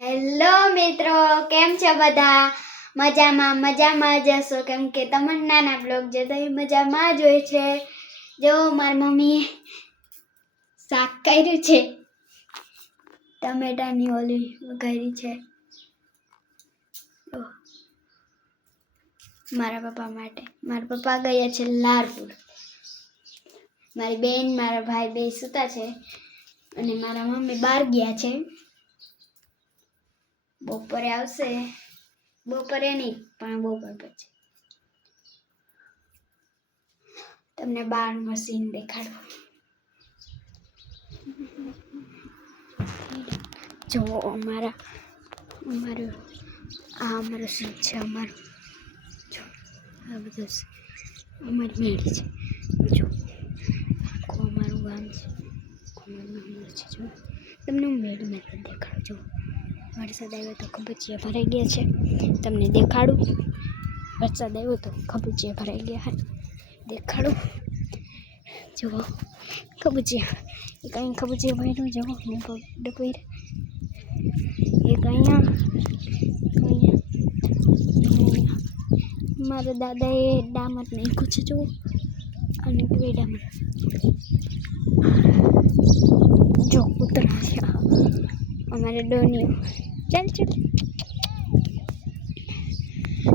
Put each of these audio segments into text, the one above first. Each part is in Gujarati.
હેલો મિત્રો, કેમ છો બધા? મજામાં જ હશો, કેમ કે તમન્નાના બ્લોગ જોતા મજામાં જ હોય છે. જો મારી મમ્મી શાક કર્યું છે, ટમેટાની ઓલી વઘારી છે. મારા પપ્પા ગયા છે લારપુર. મારી બેન મારા ભાઈ બે સૂતા છે અને મારા મમ્મી બહાર ગયા છે. બપોરે આવશે, બપોરે નહીં પણ બપોર પછી તમને બહારનો સીન દેખાડો. જો અમારો સીન છે. આ બધું અમારી મેળી છે. જો અમારું ગામ છે. જો તમને હું મેળી મેં દેખાડું. જો વરસાદ આવ્યો તો ખબચિયા ભરાઈ ગયા છે. તમને દેખાડું. વરસાદ આવ્યો તો ખબચિયા ભરાઈ ગયા દેખાડું. જુઓ ખબચિયા, એક અહીં ખબચિયા ભર્યું. જુઓ હું ડબઈ એક અહીંયા મારા દાદાએ ડામર નાખ્યું છે. જુઓ અને કોઈ ડામર જો કૂતરા છે અમારે ડોનીઓ. ચાલ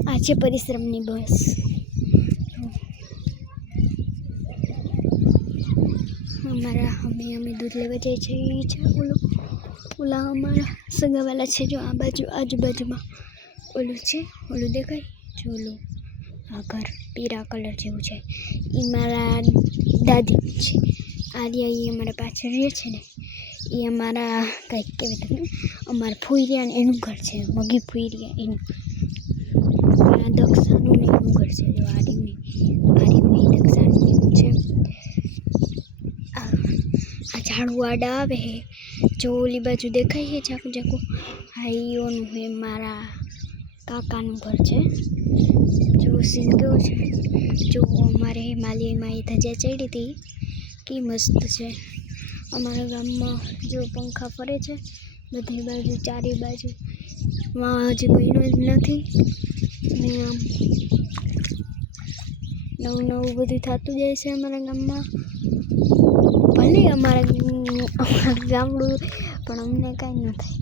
આ છે પરિશ્રમની બસ. અમે દૂધ લેવા જઈએ છીએ. ઓલા અમારા સગાવાલા છે. જો આ બાજુ આજુબાજુમાં ઓલું દેખાય. જો ઓલું આ ઘર પીળા કલર જેવું છે એ મારા દાદી છે. આર્યા એ અમારા પાછળ રહે છે ને, એ અમારા કંઈક કહેવાય તમને અમારા ફૂઈરિયા ને એનું ઘર છે. મગી ફૂઈરિયા એનું દક્ષાનું ને એનું ઘર છે. જો આર્યની દક્ષાનું એનું છે. આ ઝાડવું આડા આવે હે. જો ઓલી બાજુ દેખાય છે ઝાકું. હા ઈઓનું હે મારા કાકાનું ઘર છે. જો સીન કેવું છે. જો અમારે માલીમાં એ ધજા ચડી હતી કે મસ્ત છે. અમારા ગામમાં જો પંખા ફરે છે બધી બાજુ, ચારે બાજુ. હજી કોઈનું જ નથી ને આમ નવું બધું થતું જાય છે અમારા ગામમાં. ભલે અમારા ગામડું પણ અમને કાંઈ ન થાય.